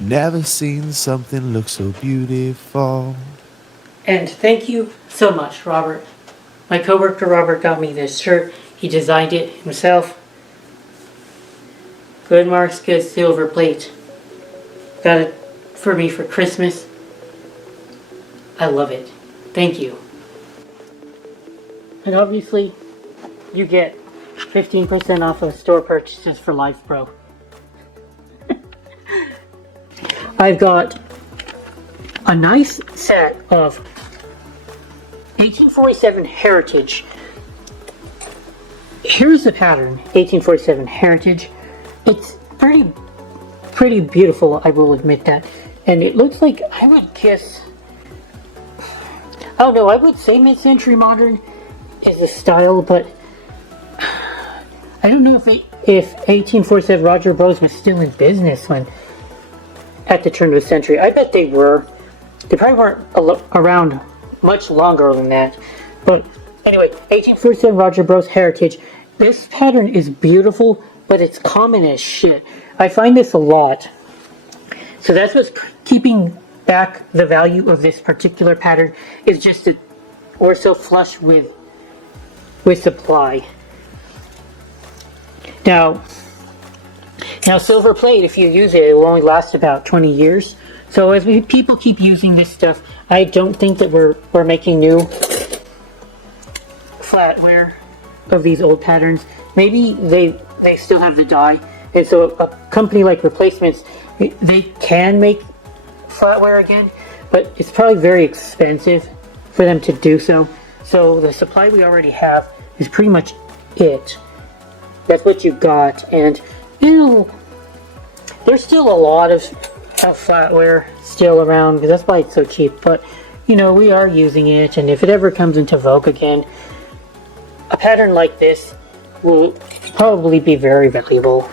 Never seen something look so beautiful. And thank you so much, Robert. My coworker Robert got me this shirt. He designed it himself. Good marks, good silver plate. Got it for me for Christmas. I love it. Thank you. And obviously, you get 15% off of store purchases for life, bro. I've got a nice set of 1847 Heritage. Here's the pattern, 1847 Heritage. It's pretty beautiful, I will admit that. And it looks like, I would guess, I don't know, I would say mid-century modern is the style, but I don't know if 1847 Roger Bros was still in business when at the turn of the century. I bet they were. They probably weren't around much longer than that. But anyway, 1847 Roger Bros Heritage. This pattern is beautiful, but it's common as shit. I find this a lot. So that's what's keeping back the value of this particular pattern, is just that we're so flush with supply. Now silver plate, if you use it, it will only last about 20 years. So as people keep using this stuff, I don't think that we're making new flatware of these old patterns. Maybe they still have the dye, and so a company like Replacements, they can make flatware again, but it's probably very expensive for them to do so. So the supply we already have is pretty much it. That's what you got, and you know, there's still a lot of flatware still around, because that's why it's so cheap. But you know, we are using it, and if it ever comes into vogue again, a pattern like this will probably be very valuable.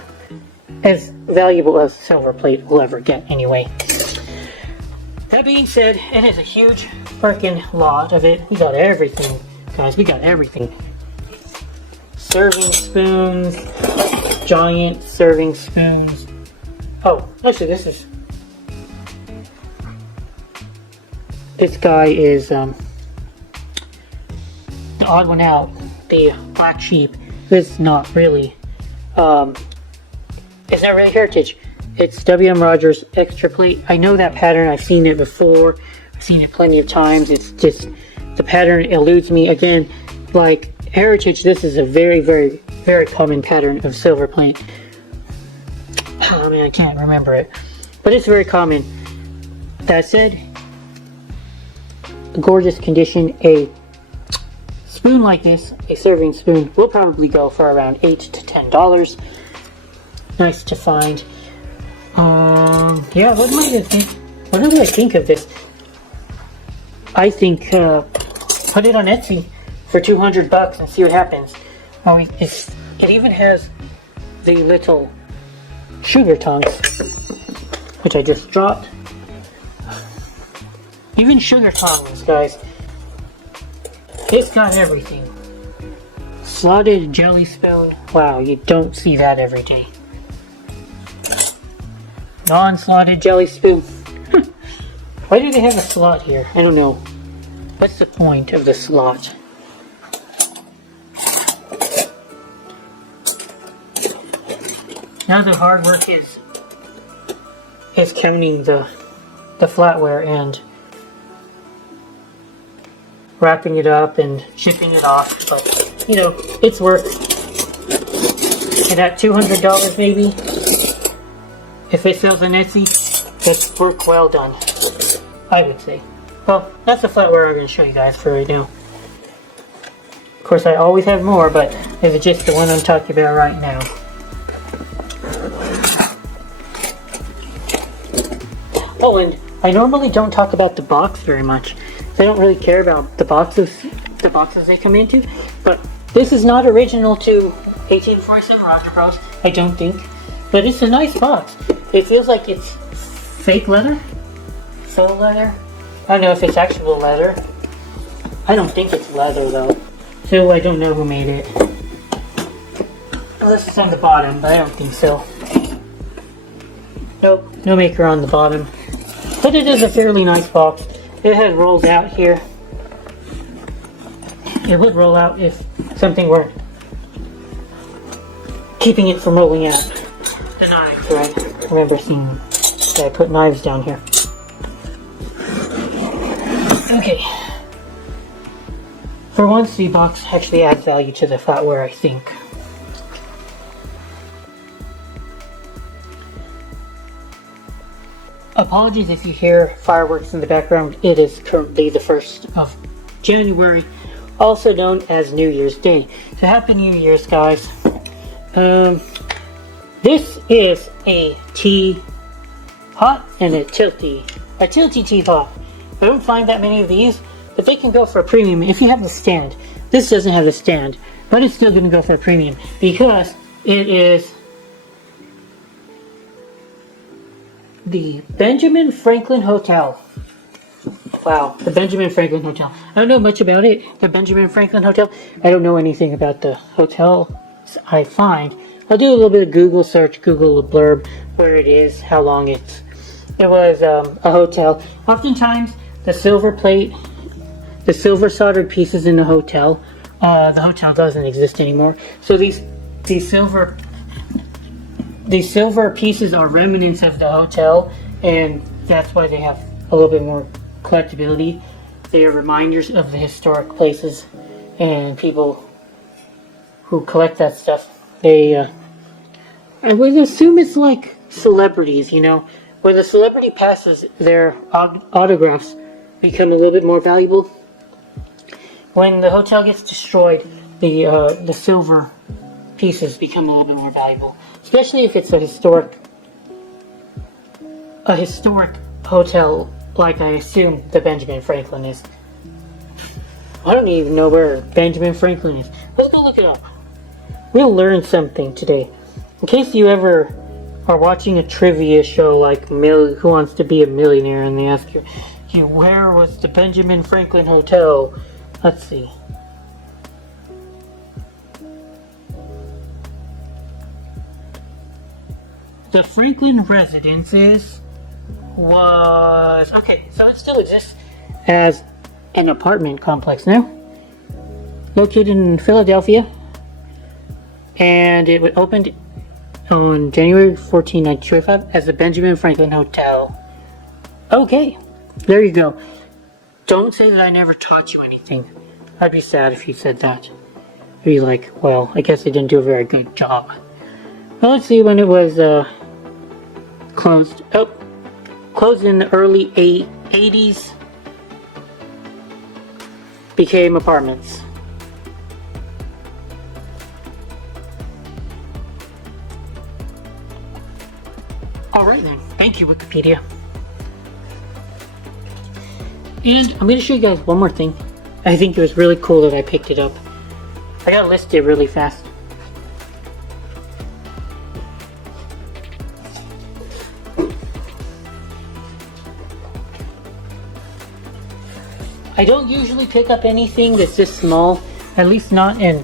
As valuable as silver plate will ever get anyway. That being said, it is a huge freaking lot of it. We got everything, guys. We got everything. Serving spoons, giant serving spoons. Oh, actually this guy is the odd one out, the black sheep. It's not really Heritage. It's W.M. Rogers Extra Plate. I know that pattern. I've seen it before. I've seen it plenty of times. It's just, the pattern eludes me. Again, like Heritage, this is a very, very, very common pattern of silver plate. I mean, I can't remember it, but it's very common. That said, gorgeous condition. A spoon like this, a serving spoon, will probably go for around $8 to $10. Nice to find. Yeah, what do I think of this? I think put it on Etsy for $200 and see what happens. Oh, it even has the little sugar tongs, which I just dropped. Even sugar tongs, guys. It's got everything. Slotted jelly spoon. Wow, you don't see that every day. Non-slotted jelly spoon. Why do they have a slot here? I don't know. What's the point of the slot? Now the hard work is counting the flatware and wrapping it up and shipping it off, but you know, it's worth. And at $200 maybe, if it sells on Etsy, that's work well done, I would say. Well, that's the flatware I'm going to show you guys for right now. Of course, I always have more, but this is just the one I'm talking about right now. Oh, and I normally don't talk about the box very much. I don't really care about the boxes they come into, but this is not original to 1847 Roger Bros, I don't think. But it's a nice box. It feels like it's fake leather? Faux leather? I don't know if it's actual leather. I don't think it's leather though. So I don't know who made it. Unless it's on the bottom, but I don't think so. Nope. No maker on the bottom. But it is a fairly nice box. It has rolls out here. It would roll out if something were keeping it from rolling out. The knives, right? I remember seeing them. So I put knives down here. Okay. For once, the box actually adds value to the flatware, I think. Apologies if you hear fireworks in the background. It is currently the 1st of January, also known as New Year's Day. So happy New Year's, guys. This is a teapot and a tilty teapot. I don't find that many of these, but they can go for a premium if you have the stand. This doesn't have a stand, but it's still going to go for a premium because it is the Benjamin Franklin Hotel. Wow, the Benjamin Franklin Hotel. I don't know much about it. The Benjamin Franklin Hotel. I don't know anything about the hotel I find. I'll do a little bit of Google search, Google blurb, where it is, how long it was a hotel. Oftentimes, the Silverplate, the silver soldered pieces in the hotel doesn't exist anymore. So these silver pieces are remnants of the hotel, and that's why they have a little bit more collectability. They are reminders of the historic places, and people who collect that stuff, I would assume it's like celebrities, you know, where the celebrity passes, their autographs become a little bit more valuable. When the hotel gets destroyed, the silver pieces become a little bit more valuable, especially if it's a historic hotel, like I assume the Benjamin Franklin is. I don't even know where Benjamin Franklin is. Let's go look it up. We'll learn something today. In case you ever are watching a trivia show like Who Wants to Be a Millionaire, and they ask you, where was the Benjamin Franklin Hotel? Let's see. The Franklin Residences was... Okay, so it still exists as an apartment complex now. Located in Philadelphia. And it opened on January 14, 1925 as the Benjamin Franklin Hotel. Okay, there you go. Don't say that I never taught you anything. I'd be sad if you said that. I'd be like, well, I guess I didn't do a very good job. Well, let's see when it was closed. Oh, closed in the early 80s. Became apartments. Alright then, thank you Wikipedia. And I'm going to show you guys one more thing. I think it was really cool that I picked it up. I gotta list it really fast. I don't usually pick up anything that's this small, at least not in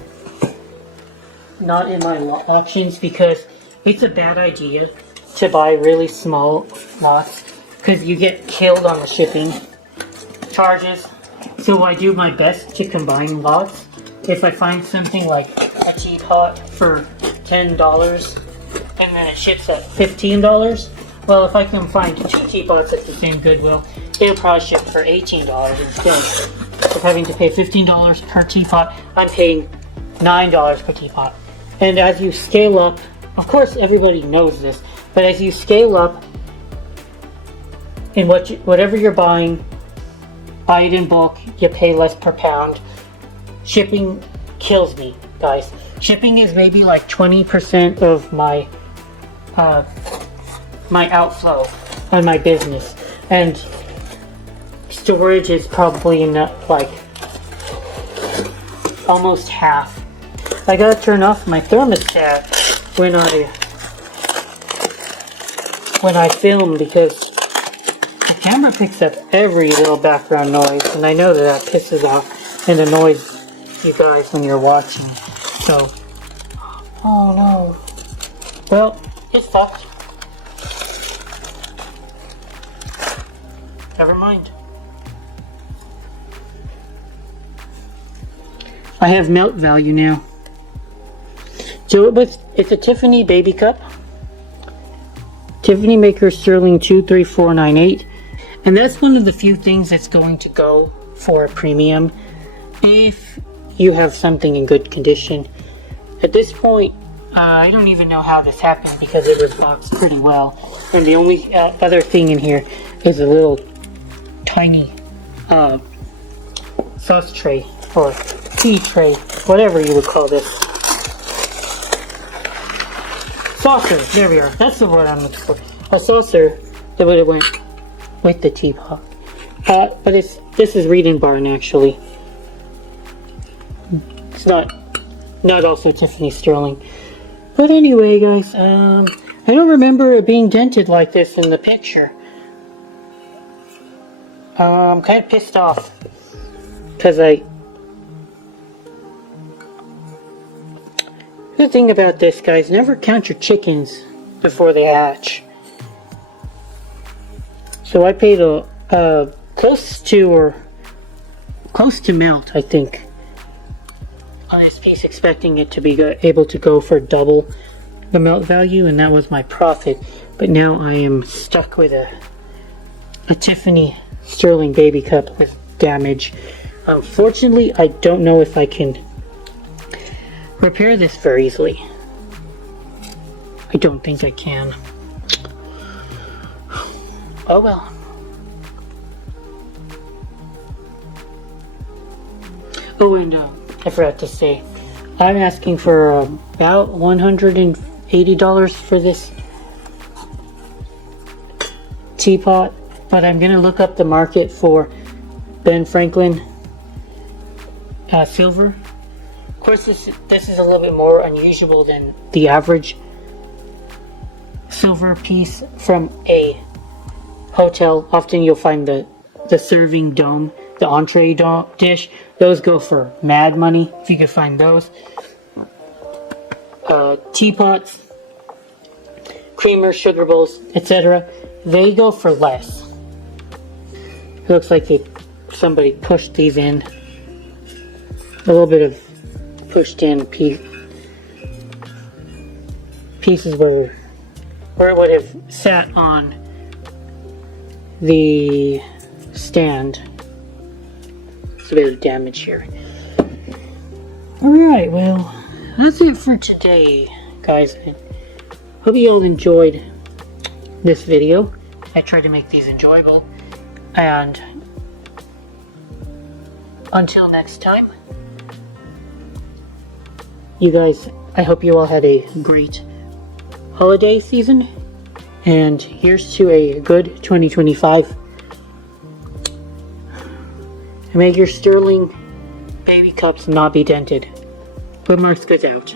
my auctions, because it's a bad idea to buy really small lots because you get killed on the shipping charges. So I do my best to combine lots. If I find something like a teapot for $10 and then it ships at $15, well, if I can find 2 teapots at the same Goodwill, it'll probably ship for $18 instead of having to pay $15 per teapot. I'm paying $9 per teapot. And as you scale up, of course everybody knows this, but as you scale up in whatever you're buying, buy it in bulk, you pay less per pound. Shipping kills me, guys. Shipping is maybe like 20% of my my outflow on my business, and storage is probably in like almost half. I gotta turn off my thermostat when I film because the camera picks up every little background noise, and I know that pisses off and annoys you guys when you're watching. So, oh no. Well, it's fucked. never mind. I have melt value now. So it's a Tiffany baby cup. Tiffany maker sterling 23498. And that's one of the few things that's going to go for a premium if you have something in good condition. At this point, I don't even know how this happened because it was boxed pretty well. And the only other thing in here is a little tiny sauce tray or tea tray, whatever you would call this. Saucer, there we are. That's the word I'm looking for. A saucer that would have went with the teapot. But this is Reed & Barn actually. It's not also Tiffany sterling. But anyway, guys, I don't remember it being dented like this in the picture. I'm kind of pissed off because the thing about this, guys, never count your chickens before they hatch. So I paid a close to melt, I think, on this piece, expecting it to be able to go for double the melt value, and that was my profit. But now I am stuck with a Tiffany sterling baby cup with damage. Unfortunately, I don't know if I can repair this very easily. I don't think I can. Oh well. Oh, and I forgot to say, I'm asking for about $180 for this teapot, but I'm gonna look up the market for Ben Franklin silver. Of course, this is a little bit more unusual than the average silver piece from a hotel. Often you'll find the serving dome, the entree dish. Those go for mad money, if you can find those. Teapots, creamers, sugar bowls, etc. They go for less. It looks like somebody pushed these in. A little bit of pushed in pieces where it would have sat on the stand. A bit of damage here. Alright, well, that's it for today, guys. I hope you all enjoyed this video. I tried to make these enjoyable. And until next time, you guys, I hope you all had a great holiday season. And here's to a good 2025. And make your sterling baby cups not be dented. Woodmarks goes out.